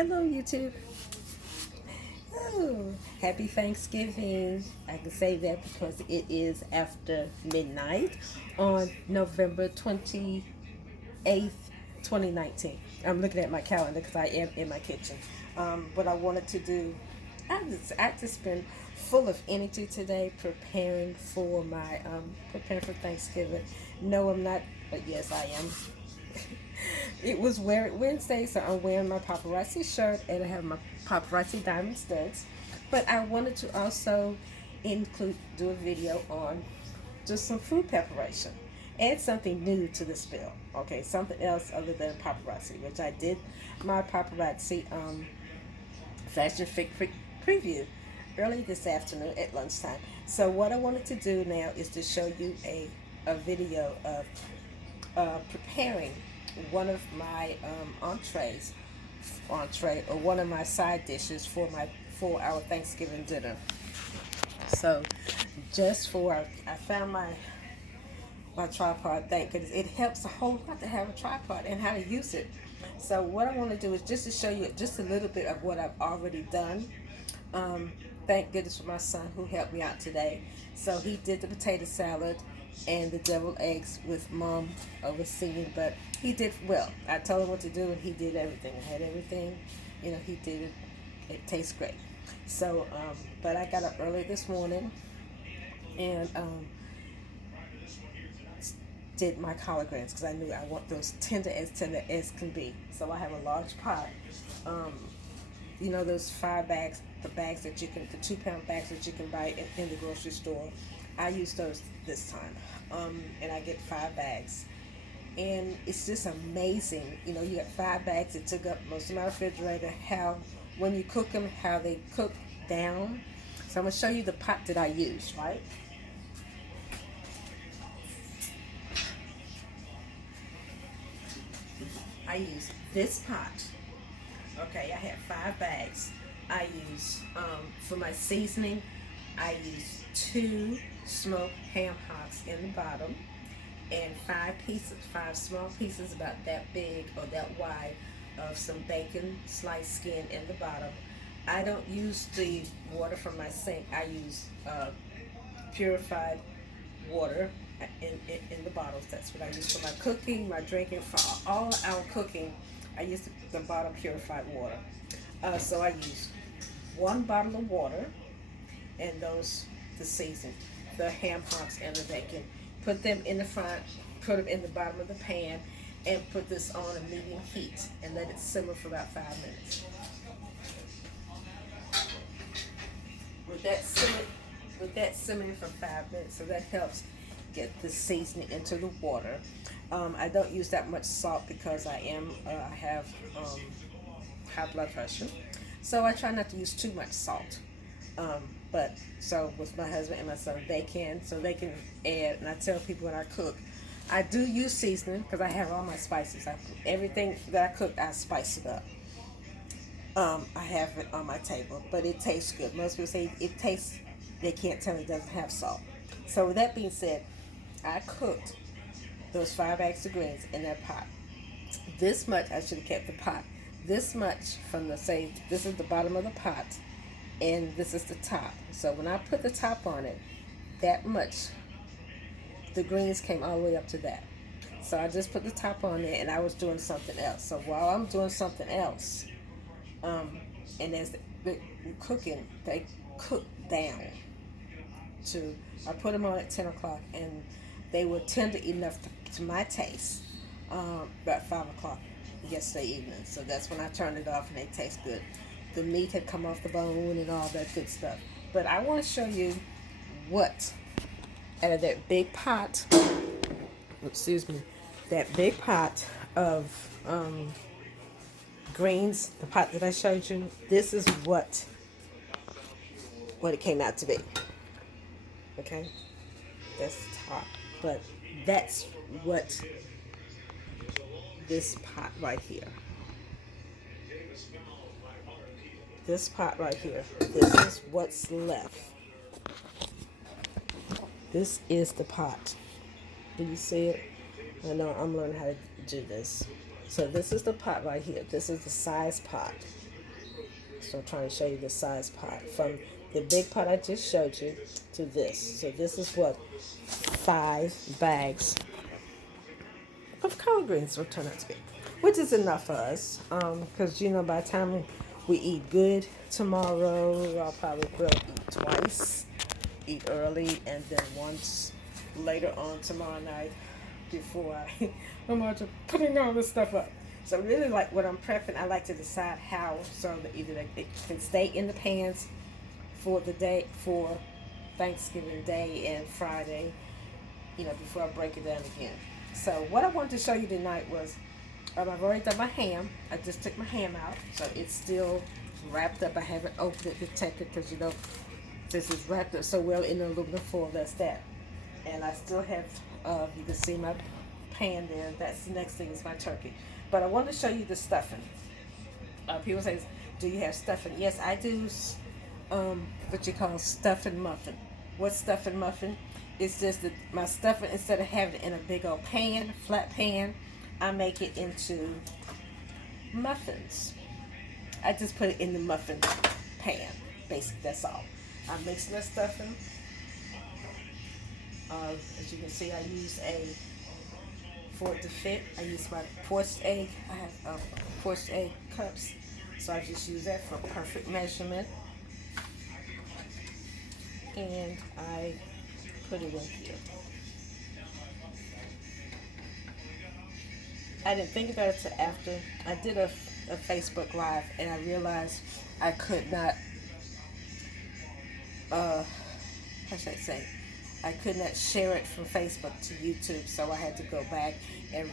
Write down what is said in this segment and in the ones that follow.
Hello, YouTube. Oh, happy Thanksgiving. I can say that because it is after midnight on November 28th, 2019. I'm looking at my calendar because I am in my kitchen. What I wanted to do, I just been full of energy today preparing for Thanksgiving. No, I'm not, but yes, I am. It was Wear It Wednesday, so I'm wearing my paparazzi shirt and I have my paparazzi diamond studs. But I wanted to also do a video on just some food preparation. Add something new to the spill. Okay, something else other than paparazzi, which I did my paparazzi fashion preview early this afternoon at lunchtime. So what I wanted to do now is to show you a video of preparing one of my entree or one of my side dishes for our Thanksgiving dinner. So just for I found my tripod. Thank goodness, it helps a whole lot to have a tripod and how to use it. So what I want to do is just to show you just a little bit of what I've already done. um, Thank goodness for my son who helped me out today. So he did the potato salad and the deviled eggs with mom overseeing, but he did well. I told him what to do and he did everything. I had everything, he did it. It tastes great. So, but I got up early this morning and did my collard greens because I knew I want those tender as can be. So I have a large pot. Um, those 5 bags, the bags that you can, the 2 pound bags that you can buy in the grocery store. I use those this time, and I get 5 bags, and it's just amazing. You got 5 bags. It took up most of my refrigerator. How when you cook them, how they cook down. So I'm gonna show you the pot that I use. Right, I use this pot. Okay, I have 5 bags. I use for my seasoning. I use 2 smoked ham hocks in the bottom, and 5 small pieces about that big or that wide of some bacon sliced skin in the bottom. I don't use the water from my sink. I use purified water in the bottles. That's what I use for my cooking, my drinking, for all our cooking. I use the bottle purified water. So I use 1 bottle of water and the season, the ham hocks and the bacon. Put them in the front, put them in the bottom of the pan, and put this on a medium heat and let it simmer for about 5 minutes. With that simmer, with that simmering for 5 minutes, so that helps get the seasoning into the water. I don't use that much salt because I have high blood pressure, so I try not to use too much salt. But so with my husband and my son, they can add. And I tell people when I cook, I do use seasoning because I have all my spices. Everything that I cook, I spice it up. I have it on my table, but it tastes good. Most people say it tastes. They can't tell it doesn't have salt. So with that being said, I cooked those 5 bags of greens in that pot. This much I should have kept the pot. This much from this is the bottom of the pot, and this is the top. So when I put the top on it, that much, the greens came all the way up to that. So I just put the top on there, and I was doing something else. So while I'm doing something else, um, and as the cooking, they cook down to. I put them on at 10 o'clock, and they were tender enough to my taste. About 5 o'clock yesterday evening. So that's when I turned it off, and they taste good. The meat had come off the bone and all that good stuff. But I want to show you what out of that big pot. Excuse me, that big pot of greens, the pot that I showed you. This is what it came out to be. Okay, that's the top, but that's what this pot right here. This pot right here. This is what's left. This is the pot. Do you see it? I know I'm learning how to do this. So this is the pot right here. This is the size pot. So I'm trying to show you the size pot from the big pot I just showed you to this. So this is what 5 bags of collard greens will turn out to be, which is enough for us. Because by the time we eat good tomorrow, I'll probably will eat twice, eat early, and then once later on tomorrow night before I'm out putting all this stuff up. So really, like when I'm prepping, I like to decide how so that either it can stay in the pans for the day for Thanksgiving Day and Friday, before I break it down again. So what I wanted to show you tonight was I've already done my ham. I just took my ham out, so it's still wrapped up. I haven't opened it to take it because this is wrapped up so well in the aluminum foil. That's that. And I still have, you can see my pan there. That's the next thing is my turkey. But I wanted to show you the stuffing. People say, do you have stuffing? Yes, I do. What you call stuffing muffin. What's stuffing muffin? It's just that my stuffing, instead of having it in a big old pan, flat pan, I make it into muffins. I just put it in the muffin pan. Basically, that's all. I mix my stuffing. As you can see, I use for it to fit, I use my poached egg. I have poached egg cups. So I just use that for perfect measurement. And I put it in here. I didn't think about it till after. I did a Facebook Live and I realized I could not, how should I say, I could not share it from Facebook to YouTube, so I had to go back and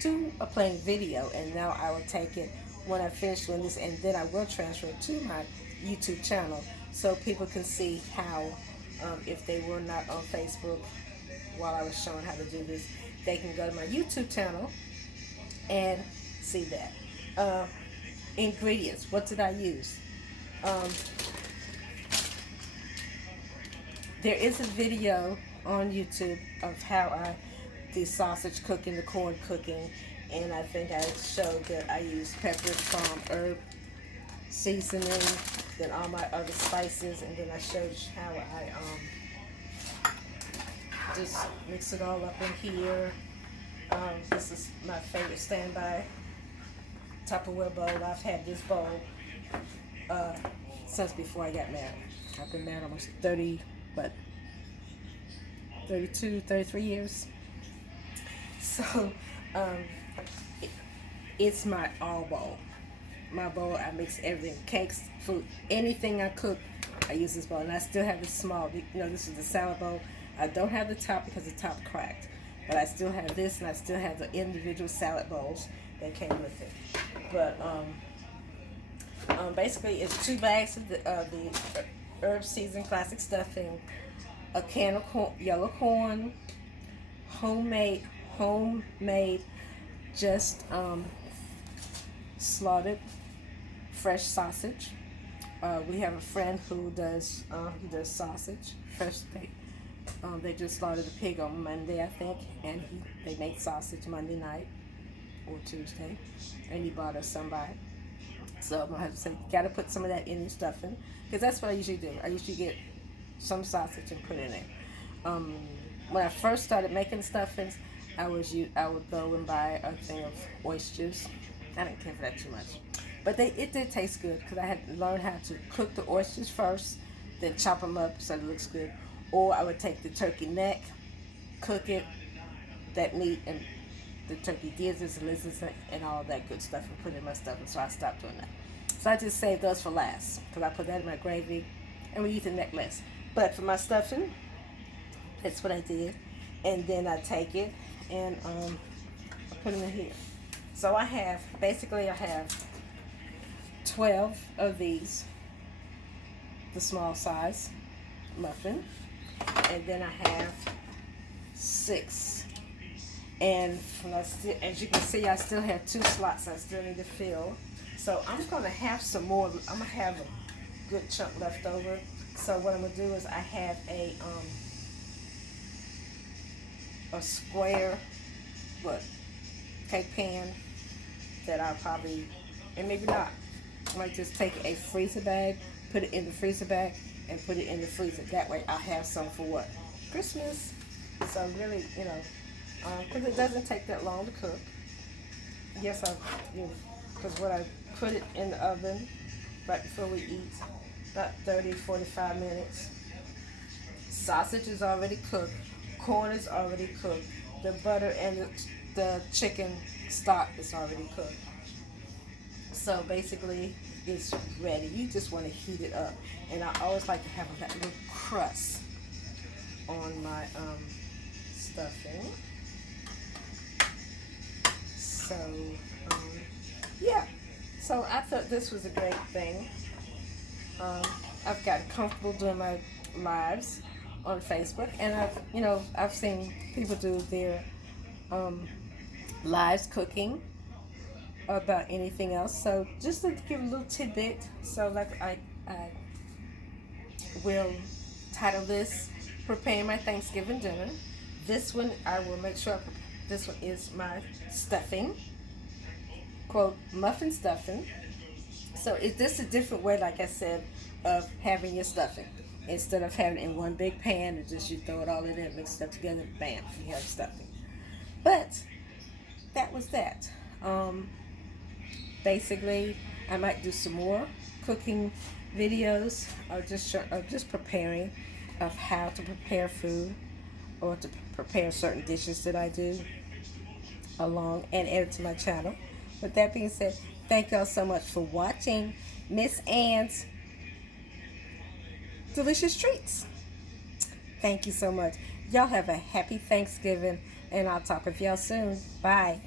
do a plain video, and now I will take it when I finish doing this, and then I will transfer it to my YouTube channel so people can see how, if they were not on Facebook while I was showing how to do this, they can go to my YouTube channel and see that. Ingredients, what did I use? There is a video on YouTube of how I do sausage cooking, the corn cooking, and I think I showed that I use pepper, salt, herb seasoning, then all my other spices, and then I showed you how I just mix it all up in here. This is my favorite standby Tupperware bowl. I've had this bowl since before I got married. I've been married almost 32, 33 years. So, it's my all bowl. My bowl, I mix everything, cakes, food, anything I cook, I use this bowl. And I still have this small, this is the salad bowl. I don't have the top because the top cracked. But I still have this, and I still have the individual salad bowls that came with it. But, basically, it's 2 bags of the herb seasoned classic stuffing, a can of yellow corn, homemade, just slaughtered fresh sausage. We have a friend who does sausage, fresh steak. They just slaughtered a pig on Monday, I think, and they make sausage Monday night or Tuesday, and he bought us some by. So I'm gonna have to say, you gotta put some of that in your stuffing, because that's what I usually do. I usually get some sausage and put it in there. When I first started making stuffings, I would go and buy a thing of oysters. I didn't care for that too much, but it did taste good because I had to learn how to cook the oysters first, then chop them up so it looks good. Or I would take the turkey neck, cook it, that meat and the turkey gizzards, lizards, and all that good stuff, and put it in my stuffing. So I stopped doing that. So I just saved those for last because I put that in my gravy, and we eat the neck less. But for my stuffing, that's what I did, and then I take it and I put them in here. So I have 12 of these, the small size muffin, and then I have 6. And as you can see, I still have 2 slots I still need to fill. So I'm gonna have some more. I'm gonna have a good chunk left over. So what I'm gonna do is I have a square cake pan that I'll probably, and maybe not, I might just take a freezer bag, put it in the freezer bag, and put it in the freezer. That way I'll have some for what? Christmas. So really, because it doesn't take that long to cook. Yes, because what I put it in the oven right before we eat, about 30, 45 minutes. Sausage is already cooked. Corn is already cooked. The butter and the chicken stock is already cooked. So basically, it's ready. You just want to heat it up. And I always like to have that little crust on my stuffing. So, yeah. So I thought this was a great thing. I've gotten comfortable doing my lives on Facebook, and I've seen people do their lives cooking about anything else. So just to give a little tidbit, so like I will title this "Preparing My Thanksgiving Dinner." This one I will make sure this one is my stuffing, quote, muffin stuffing. So is this a different way, like I said, of having your stuffing? Instead of having it in one big pan and just you throw it all in there, mix it up together, bam, you have stuffing. But that was that. Basically, I might do some more cooking videos or just preparing of how to prepare food or to prepare certain dishes that I do along and add it to my channel. With that being said, thank y'all so much for watching Miss Ann's Delicious Treats. Thank you so much. Y'all have a happy Thanksgiving, and I'll talk with y'all soon. Bye.